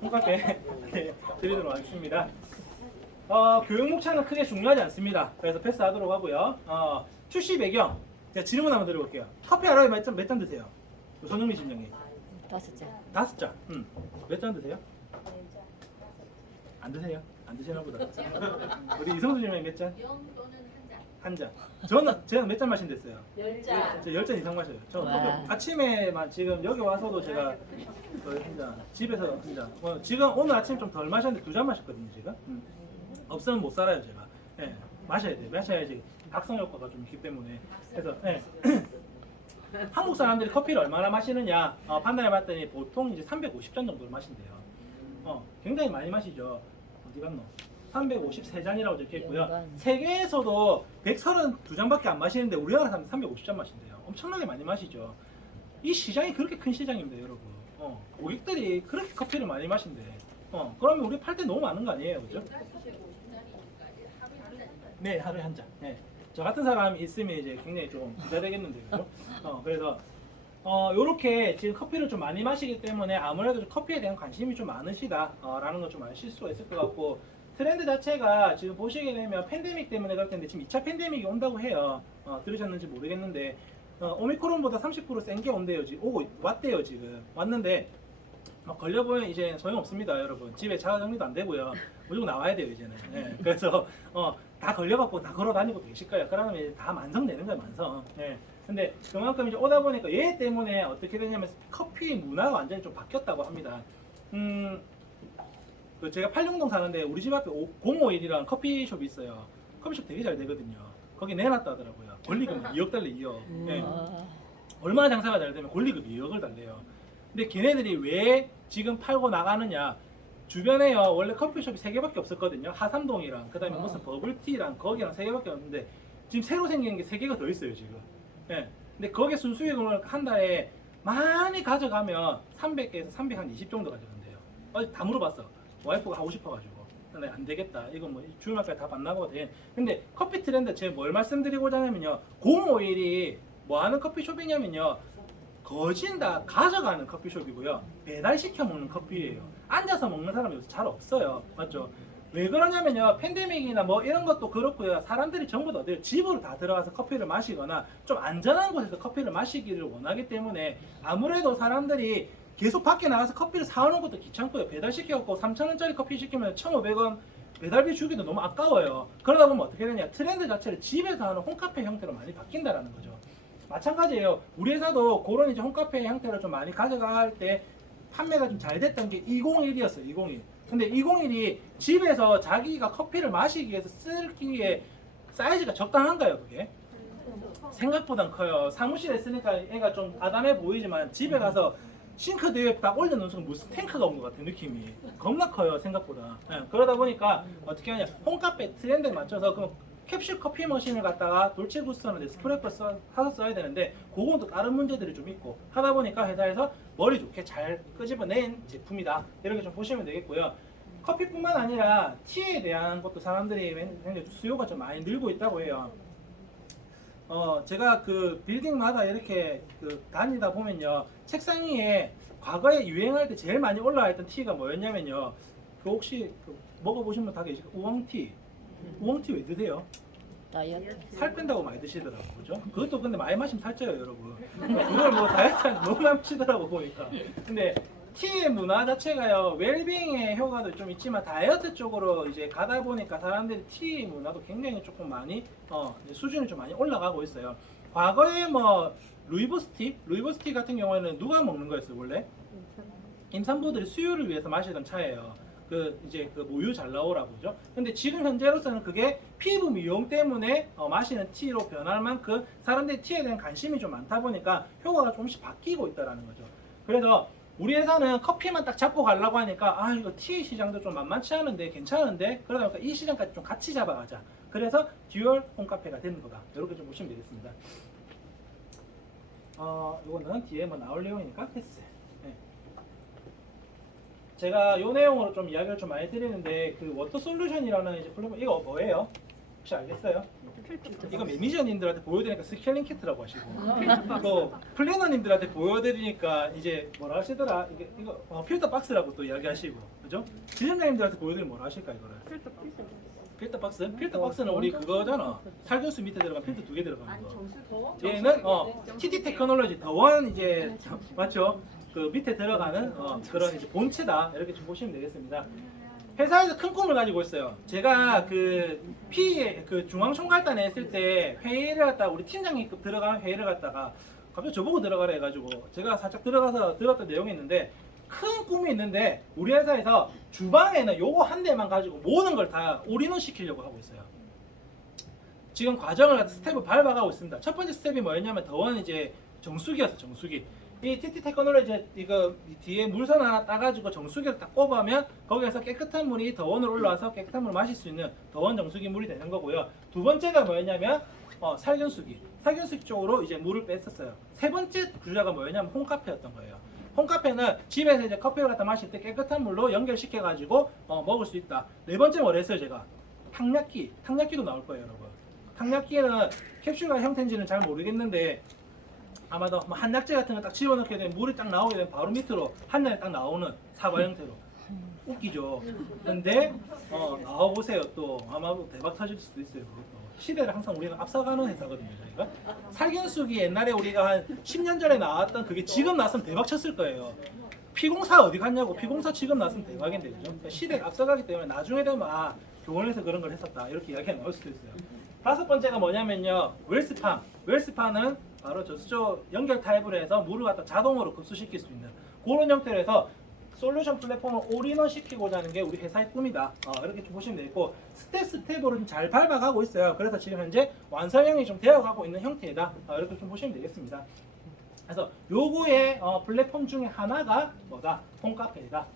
홈카페 드리도록 하겠습니다. 교육 목차는 크게 중요하지 않습니다. 그래서 패스하도록 하고요. 출시 배경 제가 질문 한번 드려볼게요. 커피 하루에 몇 잔 드세요? 손흥민 심령이 5잔. 5잔. 몇 잔 드세요? 안 드세요? 안 드시나 보다. 우리 이성수 님은 몇 잔? 0 또는 1잔. 한 잔. 제가 몇 잔 마신댔어요? 10잔. 제가 10잔 이상 마셔요. 저 와. 아침에만 지금 여기 와서도 제가 거의 한 잔, 집에서 한 잔. 지금 오늘 아침 좀 덜 마셨는데 2잔 마셨거든요, 지금. 없으면 못 살아요, 제가. 예, 마셔야 돼. 마셔야지 각성 효과가 좀 있기 때문에. 그래서 예. 한국 사람들이 커피를 얼마나 마시느냐 판단해 봤더니 보통 이제 350잔 정도를 마신대요. 굉장히 많이 마시죠. 어디 갔노? 353잔이라고 적혀 있고요. 세계에서도 132잔밖에 안 마시는데 우리나라 사람 350잔 마신대요. 엄청나게 많이 마시죠. 이 시장이 그렇게 큰 시장입니다, 여러분. 고객들이 그렇게 커피를 많이 마신대. 그러면 우리 팔 때 너무 많은 거 아니에요, 그죠? 네, 하루에 한 잔. 네. 저 같은 사람이 있으면 이제 굉장히 좀 부자 되겠는데, 그죠? 그래서 요렇게 지금 커피를 좀 많이 마시기 때문에 아무래도 좀 커피에 대한 관심이 좀 많으시다 라는 걸 좀 아실 수가 있을 것 같고, 트렌드 자체가 지금 보시게 되면 팬데믹 때문에 그럴 텐데 지금 2차 팬데믹이 온다고 해요. 들으셨는지 모르겠는데 오미크론보다 30% 센 게 온대요. 오고 왔대요. 지금 왔는데 걸려보면 이제 소용없습니다, 여러분. 집에 자가 격리도 안 되고요. 무조건 나와야 돼요, 이제는. 네. 그래서 다 걸려갖고 다 걸어 다니고 계실 거예요. 그러면 이제 다 만성되는 거예요, 만성. 네. 근데 그만큼 이제 오다 보니까 얘 때문에 어떻게 되냐면 커피 문화가 완전히 좀 바뀌었다고 합니다. 제가 팔룡동 사는데 우리 집 앞에 051이라는 커피숍이 있어요. 커피숍 되게 잘 되거든요. 거기 내놨다 하더라고요. 권리금 2억 달래 2억. 네. 얼마나 장사가 잘 되면 권리금 2억을 달래요. 근데 걔네들이 왜 지금 팔고 나가느냐? 주변에요, 원래 커피숍이 3개밖에 없었거든요. 하삼동이랑 그다음에 무슨 버블티랑 거기랑 3개밖에 없는데 지금 새로 생긴 게 3개가 더 있어요, 지금. 예. 근데 거기에 순수익을 한 달에 많이 가져가면 300개에서 320 정도 가져간대요. 다 물어봤어. 와이프가 하고 싶어가지고. 근데 안 되겠다. 이거 뭐 주말까지 다 반나거든. 근데 커피 트렌드 제가 뭘 말씀드리고자 하냐면요. 051이 뭐 하는 커피숍이냐면요. 거진다 가져가는 커피숍이고요. 배달시켜 먹는 커피예요. 앉아서 먹는 사람이 요새 잘 없어요. 맞죠? 왜 그러냐면요. 팬데믹이나 뭐 이런 것도 그렇고요. 사람들이 전부 다 어때요? 집으로 다 들어가서 커피를 마시거나 좀 안전한 곳에서 커피를 마시기를 원하기 때문에 아무래도 사람들이 계속 밖에 나가서 커피를 사오는 것도 귀찮고요. 배달시켜갖고 3,000원짜리 커피 시키면 1,500원 배달비 주기도 너무 아까워요. 그러다 보면 어떻게 되냐. 트렌드 자체를 집에서 하는 홈카페 형태로 많이 바뀐다라는 거죠. 마찬가지예요. 우리 회사도 그런 이제 홈카페 형태를 좀 많이 가져갈 때 판매가 좀 잘 됐던 게 201이었어요. 201. 근데 201이 집에서 자기가 커피를 마시기 위해서 쓰기에 사이즈가 적당한가요, 그게? 생각보단 커요. 사무실에 쓰니까 애가 좀 아담해 보이지만 집에 가서 싱크대 위에 딱 올려놓은 순간 무슨 탱크가 온 것 같은 느낌이 겁나 커요, 생각보다. 그러다 보니까 어떻게 하냐, 홈카페 트렌드에 맞춰서 그럼 캡슐 커피 머신을 갖다가 돌체구스나 네스프레소 사서 써야 되는데 그건 또 다른 문제들이 좀 있고 하다 보니까 회사에서 머리 좋게 잘 끄집어낸 제품이다, 이렇게 좀 보시면 되겠고요. 커피뿐만 아니라 티에 대한 것도 사람들이 굉장히 수요가 좀 많이 늘고 있다고 해요. 제가 그 빌딩마다 이렇게 다니다 보면요, 책상 위에 과거에 유행할 때 제일 많이 올라와 있던 티가 뭐였냐면요, 혹시 먹어보신 분 다 계실까요? 우엉티. 우엉티 왜 드세요? 다이어트. 살 뺀다고 많이 드시더라고, 그죠? 그것도 근데 많이 마시면 살쪄요, 여러분. 그걸 뭐 다이어트하는 너무 많이 마시더라고 보니까. 근데 티의 문화 자체가요, 웰빙의 효과도 좀 있지만 다이어트 쪽으로 이제 가다 보니까 사람들이 티 문화도 굉장히 조금 많이 수준이 좀 많이 올라가고 있어요. 과거에 뭐 루이보스티 같은 경우에는 누가 먹는 거였어요, 원래? 임산부들이 수유를 위해서 마시던 차예요. 이제 모유 잘 나오라고, 그죠? 근데 지금 현재로서는 그게 피부 미용 때문에 마시는 티로 변할 만큼 사람들이 티에 대한 관심이 좀 많다 보니까 효과가 조금씩 바뀌고 있다는 거죠. 그래서 우리 회사는 커피만 딱 잡고 가려고 하니까 이거 티 시장도 좀 만만치 않은데 괜찮은데, 그러다 보니까 이 시장까지 좀 같이 잡아가자. 그래서 듀얼 홈카페가 되는 거다. 이렇게 좀 보시면 되겠습니다. 이거는 뒤에 뭐 나올 내용이니까 패스. 네. 제가 이 내용으로 좀 이야기를 좀 많이 드리는데, 그 워터 솔루션이라는 이제 플랫폼, 이거 뭐예요? 혹시 알겠어요? 이거 매니저님들한테 보여드리니까 스케일링 키트라고 하시고 또 플래너님들한테 보여드리니까 이제 뭐라 하시더라? 이거 필터 박스라고 또 이야기하시고 그죠? 지점장님들한테 보여드리면 뭐라 하실까 이거를? 필터 박스? 필터 박스는 우리 그거잖아. 살균수 밑에 들어간 필터 2개 들어가는 거. 얘는 TT 테크놀로지 더원 이제 맞죠? 그 밑에 들어가는 그런 이제 본체다 이렇게 좀 보시면 되겠습니다. 회사에서 큰 꿈을 가지고 있어요. 제가 그 중앙총괄단에 있을 때 회의를 갔다가 우리 팀장이 들어가는 회의를 갔다가 갑자기 저보고 들어가라 해가지고 제가 살짝 들어가서 들었던 내용이 있는데 큰 꿈이 있는데 우리 회사에서 주방에는 요거 한 대만 가지고 모든 걸 다 올인원 시키려고 하고 있어요. 지금 과정을 스텝을 밟아가고 있습니다. 첫 번째 스텝이 뭐였냐면 더원 이제 정수기였어. 정수기. 이 TT 테크놀로지 이거 뒤에 물선 하나 따가지고 정수기를 딱 꼽으면 거기에서 깨끗한 물이 더원으로 올라와서 깨끗한 물을 마실 수 있는 더원 정수기 물이 되는 거고요. 두 번째가 뭐였냐면 살균수기. 살균수기 쪽으로 이제 물을 뺐었어요. 세 번째 분야가 뭐였냐면 홈카페였던 거예요. 홈카페는 집에서 이제 커피를 갖다 마실 때 깨끗한 물로 연결시켜가지고 먹을 수 있다. 네 번째 뭘 했어요 제가? 탕약기. 탕약기도 나올 거예요 여러분. 탕약기는 캡슐 형태인지는 잘 모르겠는데 아마도 뭐 한약재 같은 거 딱 집어넣게 되면 물이 딱 나오게 되면 바로 밑으로 한약이 딱 나오는 사과 형태로 웃기죠. 근데 나와보세요. 또 아마 대박 터질 수도 있어요. 그것도. 시대를 항상 우리는 앞서가는 회사거든요. 저희가 살균수기 옛날에 우리가 한 10년 전에 나왔던 그게 지금 나왔으면 대박 쳤을 거예요. 피공사 어디 갔냐고. 피공사 지금 나왔으면 대박인데 그죠? 시대가 앞서가기 때문에 나중에 되면 교원에서 그런 걸 했었다 이렇게 이야기가 나올 수도 있어요. 다섯 번째가 뭐냐면요 웰스판. 웰스판은 바로 저수조 연결 타입으로 해서 물을 갖다 자동으로 급수시킬 수 있는 그런 형태로 해서 솔루션 플랫폼을 올인원 시키고자 하는 게 우리 회사의 꿈이다. 이렇게 좀 보시면 되겠고 스텝으로 좀 잘 밟아가고 있어요. 그래서 지금 현재 완성형이 좀 되어가고 있는 형태이다. 이렇게 좀 보시면 되겠습니다. 그래서 요거의 플랫폼 중에 하나가 뭐다? 홈카페이다.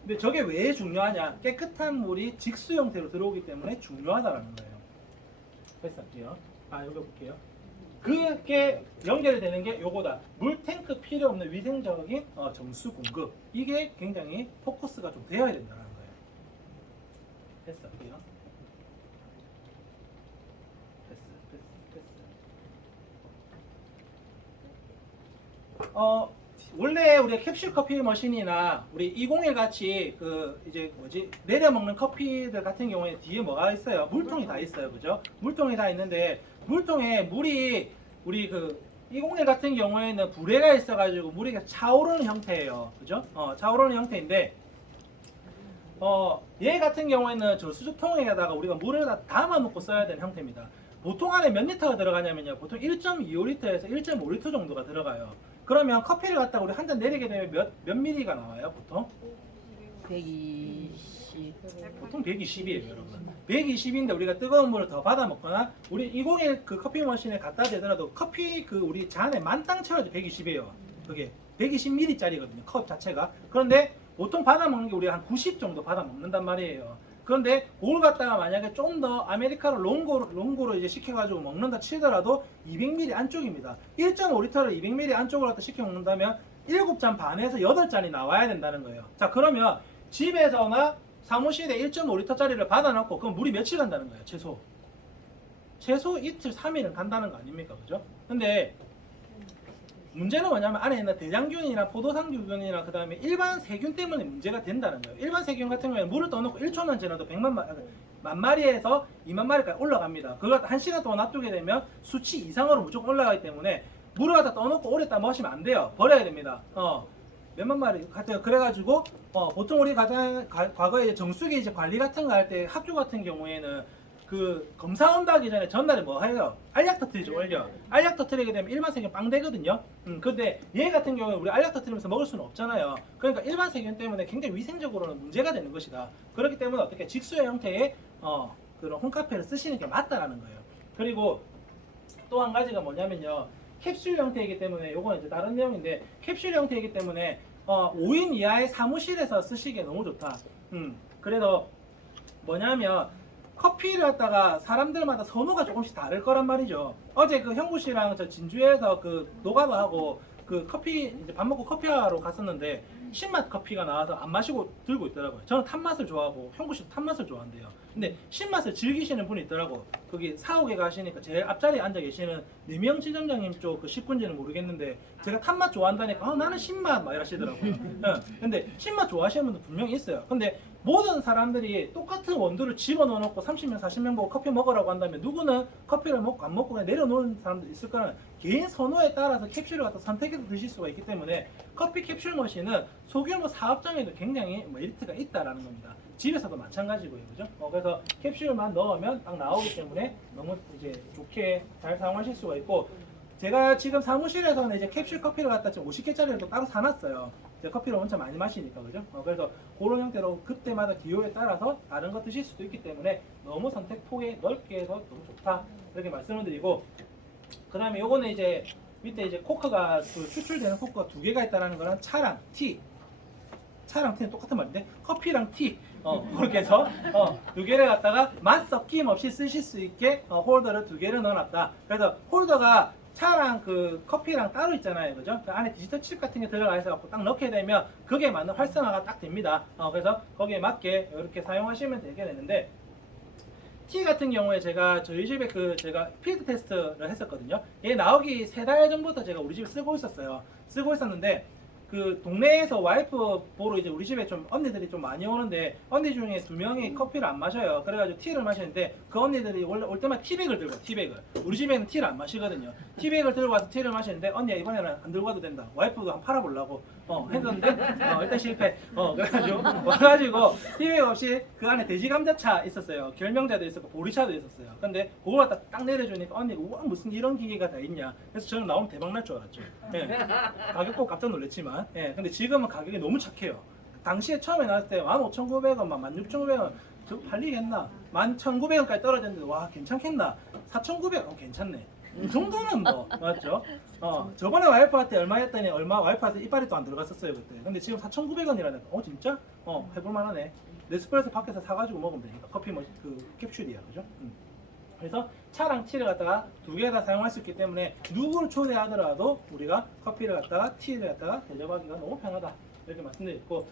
근데 저게 왜 중요하냐? 깨끗한 물이 직수 형태로 들어오기 때문에 중요하다라는 거예요. 패스할게요. 여기 볼게요. 그게 연결이 되는 게 요거다. 물탱크 필요 없는 위생적인 정수 공급. 이게 굉장히 포커스가 좀 되어야 된다는 거예요. 패스할게요. 패스. 원래 우리가 캡슐 커피 머신이나 우리 201 같이 이제 내려 먹는 커피들 같은 경우에 뒤에 뭐가 있어요? 물통이 다 있어요, 그죠? 물통이 다 있는데 물통에 물이 우리 201 같은 경우에는 불에가 있어가지고 물이 차오르는 형태예요, 그죠? 차오르는 형태인데 얘 같은 경우에는 저 수조통에다가 우리가 물을 다 담아놓고 써야 되는 형태입니다. 보통 안에 몇 리터가 들어가냐면요, 보통 1.25리터에서 1.5리터 정도가 들어가요. 그러면 커피를 갖다가 우리 한 잔 내리게 되면 몇 미리가 나와요, 보통? 120. 보통 120이에요, 여러분. 120인데 우리가 뜨거운 물을 더 받아 먹거나 우리 201 그 커피 머신에 갖다 대더라도 커피 우리 잔에 만땅 채워야지 120이에요. 그게 120ml짜리거든요, 컵 자체가. 그런데 보통 받아 먹는 게 우리 한 90 정도 받아 먹는단 말이에요. 그런데 그걸 갖다가 만약에 좀 더 아메리카노 롱고로 이제 시켜가지고 먹는다 치더라도 200ml 안쪽입니다. 1.5리터를 200ml 안쪽으로 갖다 시켜 먹는다면 7잔 반에서 8잔이 나와야 된다는 거예요. 자, 그러면 집에서나 사무실에 1.5리터짜리를 받아놓고 그럼 물이 며칠 간다는 거예요, 최소 이틀 3일은 간다는 거 아닙니까, 그죠? 근데 문제는 뭐냐면 안에 있는 대장균이나 포도상균이나 그 다음에 일반 세균 때문에 문제가 된다는 거예요. 일반 세균 같은 경우에는 물을 떠놓고 1초만 지나도 100만 마리에서 2만 마리까지 올라갑니다. 그걸 1시간 동안 놔두게 되면 수치 이상으로 무조건 올라가기 때문에 물을 갖다 떠놓고 오래 있다 마시면 안 돼요. 버려야 됩니다. 몇만 마리 같아요. 그래가지고 보통 우리 과거에 이제 정수기 이제 관리 같은 거 할 때 학교 같은 경우에는 검사 온다기 전에 전날에 뭐 해요? 알약 터트리죠, 올려. 알약 터트리게 되면 일반 세균 빵 되거든요. 근데 얘 같은 경우에 우리 알약 터트리면서 먹을 수는 없잖아요. 그러니까 일반 세균 때문에 굉장히 위생적으로는 문제가 되는 것이다. 그렇기 때문에 어떻게 직수의 형태의 그런 홈카페를 쓰시는 게 맞다라는 거예요. 그리고 또 한 가지가 뭐냐면요, 캡슐 형태이기 때문에 요건 이제 다른 내용인데 캡슐 형태이기 때문에 5인 이하의 사무실에서 쓰시기에 너무 좋다. 그래서 뭐냐면 커피를 갖다가 사람들마다 선호가 조금씩 다를 거란 말이죠. 어제 형구 씨랑 저 진주에서 노가다 하고 커피 이제 밥 먹고 커피하러 갔었는데 신맛 커피가 나와서 안 마시고 들고 있더라고요. 저는 탄맛을 좋아하고 형구 씨도 탄맛을 좋아한대요. 근데 신맛을 즐기시는 분이 있더라고. 거기 사옥에 가시니까 제일 앞자리에 앉아 계시는 유명 지점장님 쪽 그 식군지는 모르겠는데 제가 탄맛 좋아한다니까 나는 신맛 막 이러시더라고요. 근데 신맛 좋아하시는 분도 분명히 있어요. 근데 모든 사람들이 똑같은 원두를 집어넣어놓고 30명, 40명 보고 커피 먹으라고 한다면 누구는 커피를 먹고 안 먹고 그냥 내려놓는 사람도 있을 거는 개인 선호에 따라서 캡슐을 갖다 선택해서 드실 수가 있기 때문에 커피 캡슐 머신은 소규모 사업장에도 굉장히 메리트가 있다라는 겁니다. 집에서도 마찬가지고요, 그죠? 그래서 캡슐만 넣으면 딱 나오기 때문에 너무 이제 좋게 잘 사용하실 수가 있고 제가 지금 사무실에서는 이제 캡슐 커피를 갖다 지금 50개짜리를 또 따로 사놨어요. 제가 커피를 엄청 많이 마시니까 그죠? 그래서 그런 형태로 그때마다 기호에 따라서 다른 거 드실 수도 있기 때문에 너무 선택 폭이 넓게 해서 너무 좋다 이렇게 말씀을 드리고 그 다음에 요거는 이제 밑에 이제 코크가 그 추출되는 코크가 두 개가 있다는 거는 차랑 티 차랑 티는 똑같은 말인데 커피랑 티 그렇게 해서 두 개를 갖다가 맛 섞임 없이 쓰실 수 있게 홀더를 두 개를 넣어놨다. 그래서 홀더가 차랑 그 커피랑 따로 있잖아요, 그죠? 그 안에 디지털 칩 같은 게 들어가 있어 갖고 딱 넣게 되면 그게 맞는 활성화가 딱 됩니다. 그래서 거기에 맞게 이렇게 사용하시면 되게 되는데 티 같은 경우에 제가 저희 집에 제가 필드 테스트를 했었거든요. 얘 나오기 3달 전부터 제가 우리 집에 쓰고 있었는데 그 동네에서 와이프 보러 이제 우리 집에 좀 언니들이 좀 많이 오는데 언니 중에 2명이 커피를 안 마셔요. 그래가지고 티를 마시는데 그 언니들이 원래 올 때마다 티백을 들고 와요. 티백을. 우리 집에는 티를 안 마시거든요. 티백을 들고 와서 티를 마시는데 언니야 이번에는 안 들고 와도 된다. 와이프도 한 팔아보려고 했었는데 일단 실패. 그래가지고 와가지고 티백 없이 그 안에 돼지 감자차 있었어요. 결명자도 있었고 보리차도 있었어요. 근데 그걸 갖다 딱 내려주니까 언니가 우와 무슨 이런 기계가 다 있냐. 그래서 저는 나오면 대박 날 줄 알았죠. 예. 가격 꼭 깜짝 놀랐지만 예, 근데 지금은 가격이 너무 착해요. 당시에 처음에 나왔을 때 15,900원, 16,900원 저 팔리겠나? 11,900원까지 떨어졌는데 와 괜찮겠나? 4,900원 괜찮네. 이 정도는 뭐 맞죠? 저번에 와이프한테 얼마 했더니 와이프한테 이빨이 또 안 들어갔었어요 그때. 근데 지금 4,900원이라니까 진짜? 해볼만하네. 네스프레소 밖에서 사가지고 먹으면 되니까 커피 그 캡슐이야, 그죠? 그래서 차랑 티를 갖다가 두 개 다 사용할 수 있기 때문에 누구를 초대하더라도 우리가 커피를 갖다가 티를 갖다가 대접하기가 너무 편하다 이렇게 말씀드렸고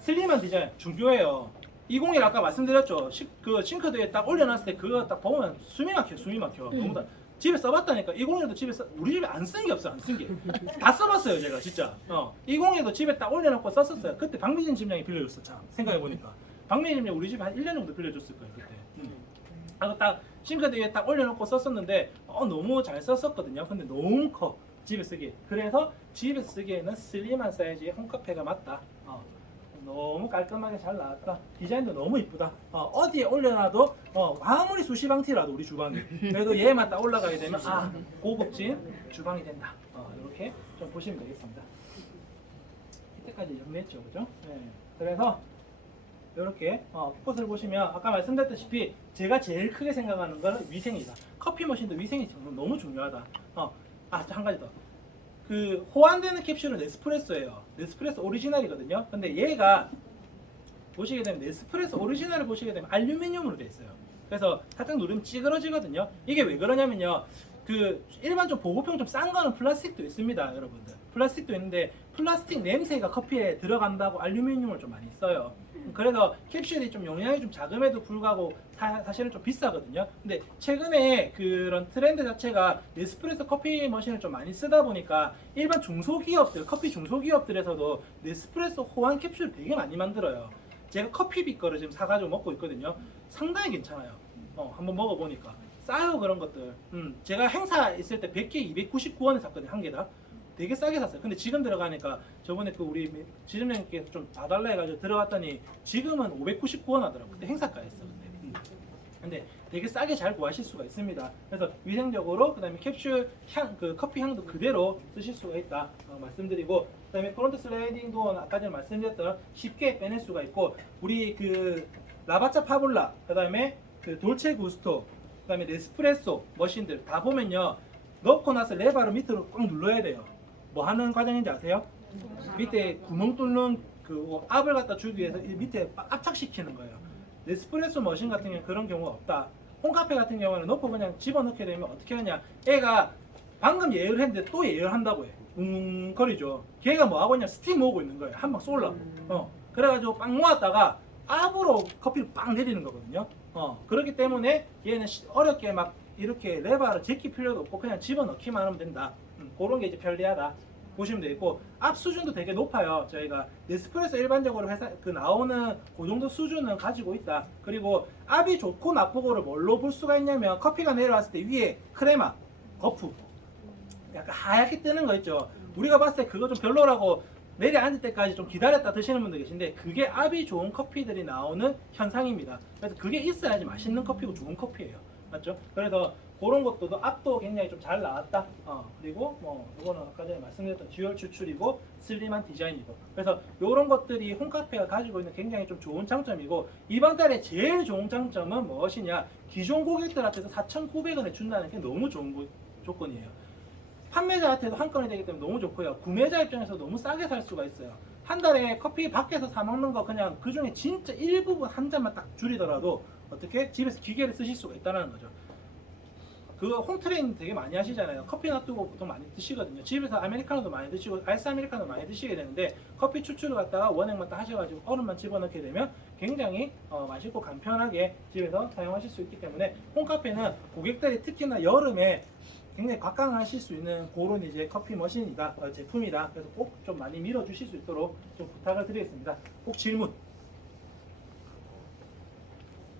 슬림한 디자인 중요해요. 201 아까 말씀드렸죠. 그 싱크대에 딱 올려놨을 때 그거 딱 보면 숨이 막혀. 너무 다 집에 써봤다니까. 201도 집에 우리 집에 안 쓴 게 없어. 안 쓴 게 다 써봤어요 제가 진짜. 201도 집에 딱 올려놓고 썼었어요. 그때 박미진 집장이 빌려줬어. 참 생각해보니까 박미진 집장 우리 집에 한 1년 정도 빌려줬을 거예요 그때. 그래서 딱 싱크대 위에 딱 올려놓고 썼었는데 너무 잘 썼었거든요. 근데 너무 커 집에 쓰기. 그래서 집에 쓰기에는 슬림한 사이즈의 홈카페가 맞다. 너무 깔끔하게 잘 나왔다. 디자인도 너무 이쁘다. 어디에 올려놔도 아무리 수시방티라도 우리 주방이 그래도 얘만 딱 올라가게 되면 고급진 주방이 된다. 이렇게 좀 보시면 되겠습니다. 이때까지 정리했죠, 그죠? 네. 그래서 이렇게 꽃을 보시면 아까 말씀드렸다시피 제가 제일 크게 생각하는 거는 위생이다. 커피 머신도 위생이 너무 중요하다. 한 가지 더. 그 호환되는 캡슐은 네스프레소예요. 네스프레소 오리지널이거든요. 근데 얘가 보시게 되면 네스프레소 오리지널을 보시게 되면 알루미늄으로 되어 있어요. 그래서 살짝 누르면 찌그러지거든요. 이게 왜 그러냐면요. 그 일반 좀 보급형 좀 싼 거는 플라스틱도 있습니다, 여러분들. 플라스틱도 있는데 플라스틱 냄새가 커피에 들어간다고 알루미늄을 좀 많이 써요. 그래서 캡슐이 좀 용량이 좀 작음에도 불구하고 사실은 좀 비싸거든요. 근데 최근에 그런 트렌드 자체가 네스프레소 커피 머신을 좀 많이 쓰다 보니까 일반 중소기업들, 커피 중소기업들에서도 네스프레소 호환 캡슐 되게 많이 만들어요. 제가 커피비 거를 지금 사가지고 먹고 있거든요. 상당히 괜찮아요. 한번 먹어보니까 싸요 그런 것들. 제가 행사 있을 때 100개 299원에 샀거든요. 한 개다. 되게 싸게 샀어요. 근데 지금 들어가니까 저번에 그 우리 지점장님께서 좀 봐달라 해가지고 들어갔더니 지금은 599원 하더라고요. 그때 행사가였어. 근데 되게 싸게 잘 구하실 수가 있습니다. 그래서 위생적으로 그다음에 캡슐 향, 그 커피 향도 그대로 쓰실 수가 있다 말씀드리고 그다음에 프론트 슬라이딩 도어는 아까 전에 말씀드렸던 쉽게 빼낼 수가 있고 우리 그 라바짜 파볼라 그다음에 그 돌체 구스토 그다음에 네스프레소 머신들 다 보면요 넣고 나서 레버를 밑으로 꽉 눌러야 돼요. 뭐 하는 과정인지 아세요? 밑에 구멍 뚫는 그 압을 갖다 주기 위해서 밑에 압착시키는 거예요. 네스프레소 머신 같은 경우는 그런 경우가 없다. 홈카페 같은 경우는 넣고 그냥 집어넣게 되면 어떻게 하냐? 애가 방금 예열을 했는데 또 예열한다고 해. 거리죠. 걔가 뭐 하고 있냐? 스팀 모으고 있는 거예요. 한 방 쏠라고. 그래가지고 빵 모았다가 압으로 커피를 빵 내리는 거거든요. 그렇기 때문에 얘는 어렵게 막 이렇게 레버를 제낄 필요도 없고 그냥 집어넣기만 하면 된다. 그런 게 이제 편리하다 보시면 되겠고, 압 수준도 되게 높아요. 저희가 네스프레소 일반적으로 회사 그 나오는 그 정도 수준은 가지고 있다. 그리고 압이 좋고 나쁘고를 뭘로 볼 수가 있냐면, 커피가 내려왔을 때 위에 크레마, 거품 약간 하얗게 뜨는 거 있죠. 우리가 봤을 때 그거 좀 별로라고 내려앉을 때까지 좀 기다렸다 드시는 분들 계신데, 그게 압이 좋은 커피들이 나오는 현상입니다. 그래서 그게 있어야지 맛있는 커피고 좋은 커피예요. 맞죠? 그래서 그런 것도 압도 굉장히 좀 잘 나왔다. 그리고 뭐 이거는 아까 전에 말씀드렸던 듀얼 추출이고 슬림한 디자인이고, 그래서 이런 것들이 홈카페가 가지고 있는 굉장히 좀 좋은 장점이고, 이번 달에 제일 좋은 장점은 무엇이냐? 기존 고객들한테도 4,900원에 준다는 게 너무 좋은 조건이에요. 판매자한테도 한 건이 되기 때문에 너무 좋고요. 구매자 입장에서 너무 싸게 살 수가 있어요. 한 달에 커피 밖에서 사 먹는 거 그냥 그 중에 진짜 일부분 한 잔만 딱 줄이더라도 어떻게 집에서 기계를 쓰실 수가 있다는 거죠. 그 홈트레이닝 되게 많이 하시잖아요. 커피 놔두고 보통 많이 드시거든요. 집에서 아메리카노도 많이 드시고 아이스 아메리카노 많이 드시게 되는데, 커피 추출을 갖다가 원액만 딱 하셔가지고 얼음만 집어넣게 되면 굉장히 맛있고 간편하게 집에서 사용하실 수 있기 때문에, 홈카페는 고객들이 특히나 여름에 굉장히 곽강하실 수 있는 그런 이제 커피 머신이다, 제품이다. 그래서 꼭 좀 많이 밀어주실 수 있도록 좀 부탁을 드리겠습니다. 꼭 질문.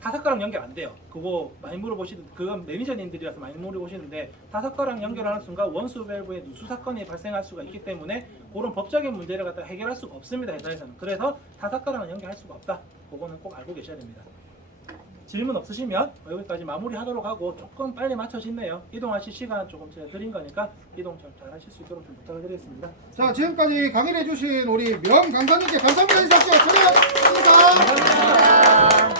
5가락 연결 안 돼요. 그거 많이 물어보시는, 그건 매니저님들이라서 많이 물어보시는데, 5가락 연결하는 순간 원수 밸브에 누수 사건이 발생할 수가 있기 때문에 그런 법적인 문제를 갖다 해결할 수가 없습니다, 회사에서는. 그래서 5가락은 연결할 수가 없다. 그거는 꼭 알고 계셔야 됩니다. 질문 없으시면 여기까지 마무리하도록 하고, 조금 빨리 맞춰지네요. 이동하실 시간 조금 제가 드린 거니까 이동 잘 하실 수 있도록 좀 부탁을 드리겠습니다. 자, 지금까지 강의를 해주신 우리 명 강사님께 감사합니다. 인사 주시죠. 인사. 감사합니다.